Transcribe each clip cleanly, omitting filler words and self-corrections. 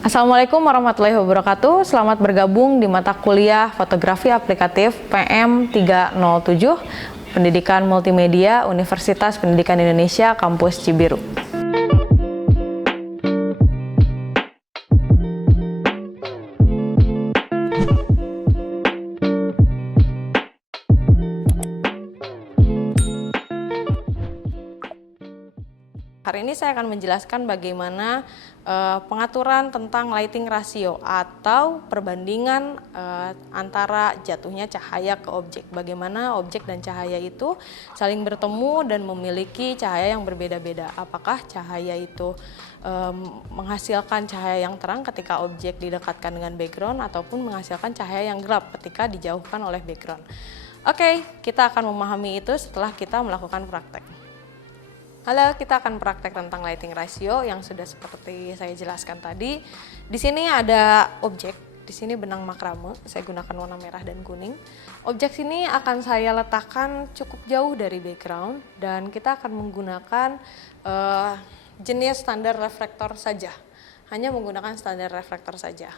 Assalamualaikum warahmatullahi wabarakatuh. Selamat bergabung di mata kuliah Fotografi Aplikatif PM 307 Pendidikan Multimedia Universitas Pendidikan Indonesia Kampus Cibiru. Hari ini saya akan menjelaskan bagaimana pengaturan tentang lighting ratio atau perbandingan antara jatuhnya cahaya ke objek. Bagaimana objek dan cahaya itu saling bertemu dan memiliki cahaya yang berbeda-beda. Apakah cahaya itu menghasilkan cahaya yang terang ketika objek didekatkan dengan background ataupun menghasilkan cahaya yang gelap ketika dijauhkan oleh background. Oke, kita akan memahami itu setelah kita melakukan praktek. Halo, kita akan praktek tentang lighting ratio yang sudah seperti saya jelaskan tadi. Di sini ada objek, di sini benang makrame, saya gunakan warna merah dan kuning. Objek sini akan saya letakkan cukup jauh dari background dan kita akan menggunakan jenis standar reflektor saja. Hanya menggunakan standar reflektor saja.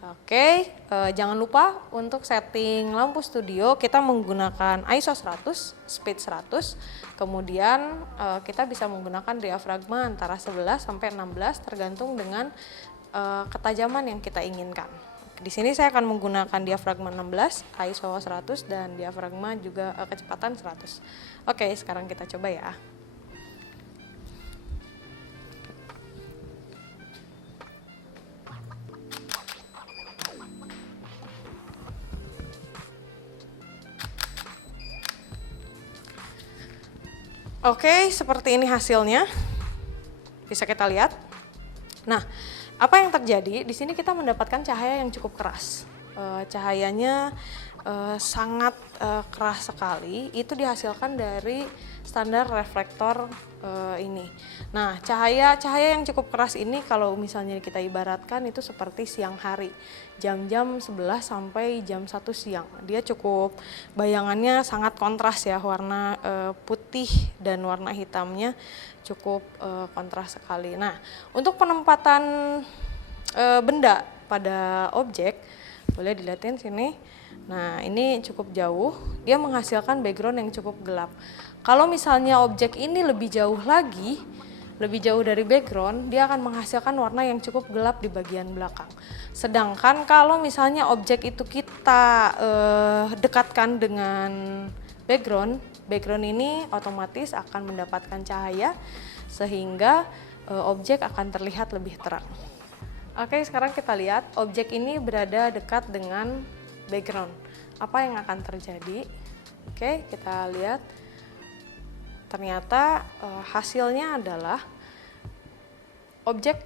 Oke, jangan lupa untuk setting lampu studio kita menggunakan ISO 100, speed 100, kemudian kita bisa menggunakan diafragma antara 11 sampai 16 tergantung dengan ketajaman yang kita inginkan. Di sini saya akan menggunakan diafragma 16, ISO 100 dan diafragma juga kecepatan 100. Oke, sekarang kita coba ya. Oke, seperti ini hasilnya. Bisa kita lihat. Nah, apa yang terjadi? Di sini kita mendapatkan cahaya yang cukup keras. Cahayanya sangat keras sekali. Itu dihasilkan dari standar reflektor ini. Nah, cahaya yang cukup keras ini kalau misalnya kita ibaratkan itu seperti siang hari. Jam-jam 11 sampai jam 1 siang. Dia cukup bayangannya sangat kontras ya, warna putih dan warna hitamnya cukup kontras sekali. Nah, untuk penempatan benda pada objek, boleh dilihatin sini. Nah, ini cukup jauh, dia menghasilkan background yang cukup gelap. Kalau misalnya objek ini lebih jauh lagi, lebih jauh dari background, dia akan menghasilkan warna yang cukup gelap di bagian belakang. Sedangkan kalau misalnya objek itu kita dekatkan dengan background ini otomatis akan mendapatkan cahaya sehingga objek akan terlihat lebih terang. Oke, sekarang kita lihat objek ini berada dekat dengan background. Apa yang akan terjadi? Oke, kita lihat. Ternyata hasilnya adalah objek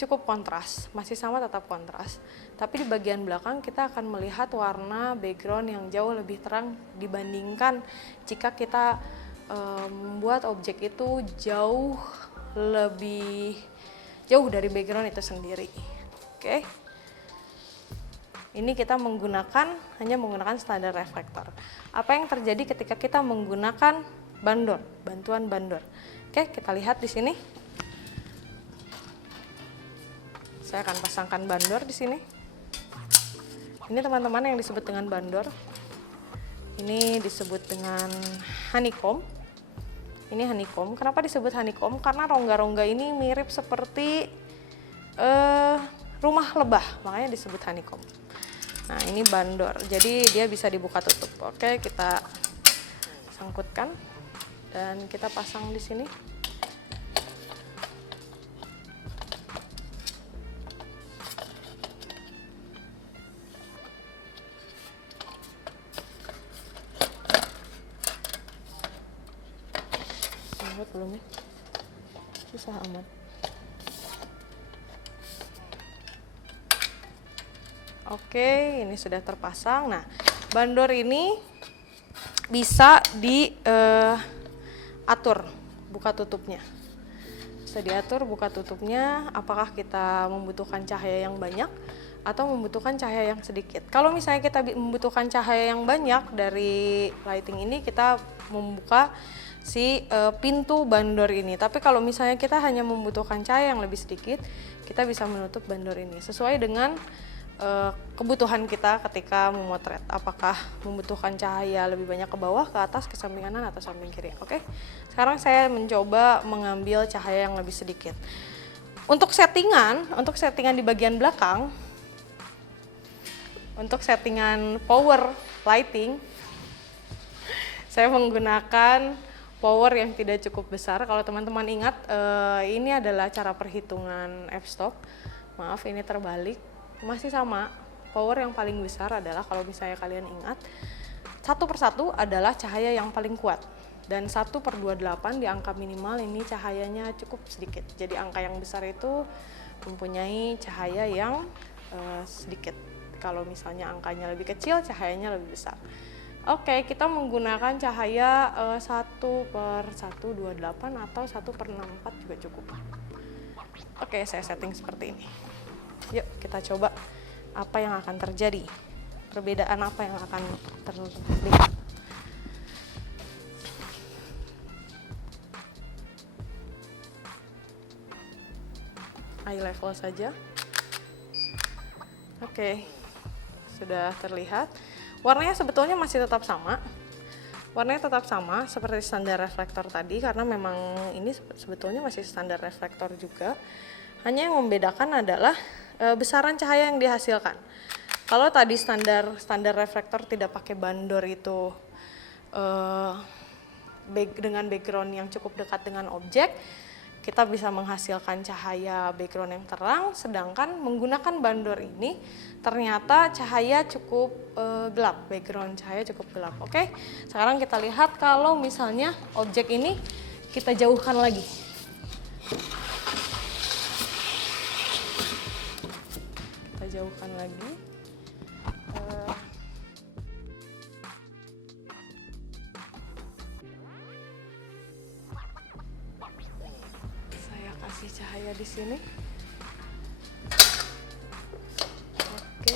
cukup kontras, masih sama tetap kontras. Tapi di bagian belakang kita akan melihat warna background yang jauh lebih terang dibandingkan jika kita membuat objek itu jauh dari background itu sendiri. Oke. Ini kita hanya menggunakan standar reflektor. Apa yang terjadi ketika kita menggunakan bantuan bandor? Oke, kita lihat di sini. Saya akan pasangkan bandor di sini. Ini teman-teman yang disebut dengan bandor. Ini disebut dengan honeycomb. Ini honeycomb. Kenapa disebut honeycomb? Karena rongga-rongga ini mirip seperti rumah lebah, makanya disebut honeycomb. Nah, ini bandor, jadi dia bisa dibuka tutup. Oke, kita sangkutkan dan kita pasang di sini. Sangkut belum ya? Susah amat. Oke, ini sudah terpasang. Nah, bandor ini bisa diatur buka tutupnya. Bisa diatur buka tutupnya, apakah kita membutuhkan cahaya yang banyak atau membutuhkan cahaya yang sedikit. Kalau misalnya kita membutuhkan cahaya yang banyak dari lighting ini, kita membuka si pintu bandor ini. Tapi kalau misalnya kita hanya membutuhkan cahaya yang lebih sedikit, kita bisa menutup bandor ini sesuai dengan kebutuhan kita ketika memotret. Apakah membutuhkan cahaya lebih banyak ke bawah, ke atas, ke samping kanan, atau samping kiri. Oke, sekarang saya mencoba mengambil cahaya yang lebih sedikit. Untuk settingan di bagian belakang, untuk settingan power lighting, saya menggunakan power yang tidak cukup besar. Kalau teman-teman ingat, ini adalah cara perhitungan f-stop. Maaf, ini terbalik. Masih sama, power yang paling besar adalah, kalau misalnya kalian ingat, 1/1 adalah cahaya yang paling kuat. Dan 1/28 di angka minimal ini cahayanya cukup sedikit. Jadi angka yang besar itu mempunyai cahaya yang sedikit. Kalau misalnya angkanya lebih kecil, cahayanya lebih besar. Oke, kita menggunakan cahaya 1/128 atau 1/64 juga cukup. Oke, saya setting seperti ini. Yuk kita coba apa yang akan terjadi, perbedaan apa yang akan terlihat. Eye level saja. Oke, sudah terlihat. Warnanya sebetulnya masih tetap sama. Warnanya tetap sama seperti standar reflektor tadi, karena memang ini sebetulnya masih standar reflektor juga. Hanya yang membedakan adalah besaran cahaya yang dihasilkan. Kalau tadi standar reflektor tidak pakai bandor itu dengan background yang cukup dekat dengan objek, kita bisa menghasilkan cahaya background yang terang. Sedangkan menggunakan bandor ini ternyata cahaya cukup gelap, background cahaya cukup gelap. Oke, sekarang kita lihat kalau misalnya objek ini kita jauhkan lagi. Jauhkan lagi. Saya kasih cahaya di sini. Oke.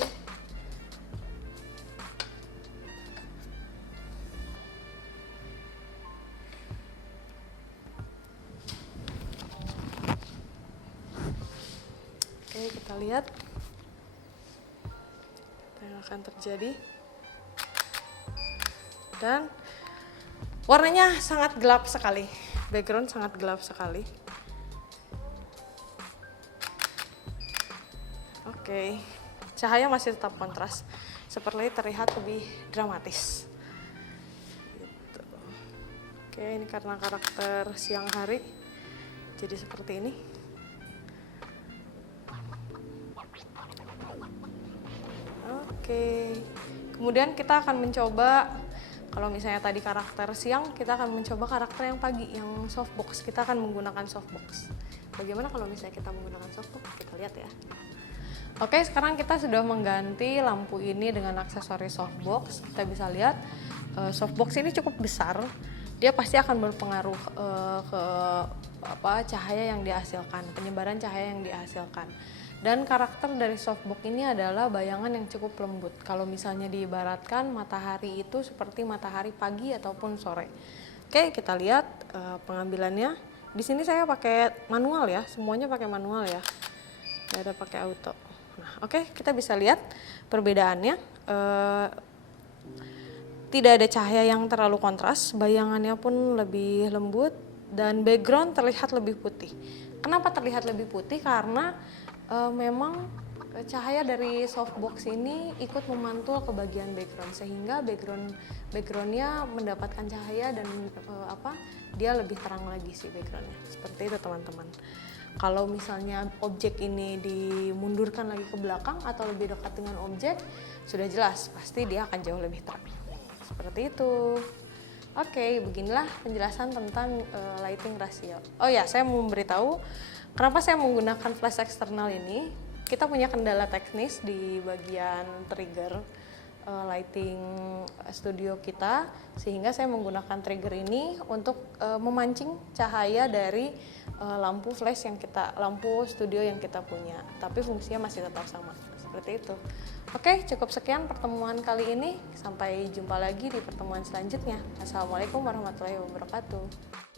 Oke, kita lihat yang akan terjadi, dan warnanya sangat gelap sekali, background sangat gelap sekali. Oke, cahaya masih tetap kontras, seperti terlihat lebih dramatis gitu. Oke, ini karena karakter siang hari jadi seperti ini. Oke, kemudian kita akan mencoba, kalau misalnya tadi karakter siang, kita akan mencoba karakter yang pagi, yang softbox. Kita akan menggunakan softbox. Bagaimana kalau misalnya kita menggunakan softbox? Kita lihat ya. Oke, sekarang kita sudah mengganti lampu ini dengan aksesoris softbox. Kita bisa lihat softbox ini cukup besar. Dia pasti akan berpengaruh ke cahaya yang dihasilkan, penyebaran cahaya yang dihasilkan. Dan karakter dari softbox ini adalah bayangan yang cukup lembut. Kalau misalnya diibaratkan matahari itu seperti matahari pagi ataupun sore. Oke, kita lihat pengambilannya. Di sini saya pakai manual ya, semuanya pakai manual ya. Tidak ada pakai auto. Nah, oke, kita bisa lihat perbedaannya. Tidak ada cahaya yang terlalu kontras, bayangannya pun lebih lembut, dan background terlihat lebih putih. Kenapa terlihat lebih putih? Karena memang cahaya dari softbox ini ikut memantul ke bagian background, sehingga backgroundnya mendapatkan cahaya dan dia lebih terang lagi sih backgroundnya. Seperti itu teman-teman. Kalau misalnya objek ini dimundurkan lagi ke belakang atau lebih dekat dengan objek, sudah jelas pasti dia akan jauh lebih terang. Seperti itu. Oke, beginilah penjelasan tentang lighting ratio. Oh ya, saya mau memberitahu kenapa saya menggunakan flash eksternal ini. Kita punya kendala teknis di bagian trigger lighting studio kita, sehingga saya menggunakan trigger ini untuk memancing cahaya dari lampu flash lampu studio yang kita punya, tapi fungsinya masih tetap sama. Seperti itu. Oke, cukup sekian pertemuan kali ini. Sampai jumpa lagi di pertemuan selanjutnya. Assalamualaikum warahmatullahi wabarakatuh.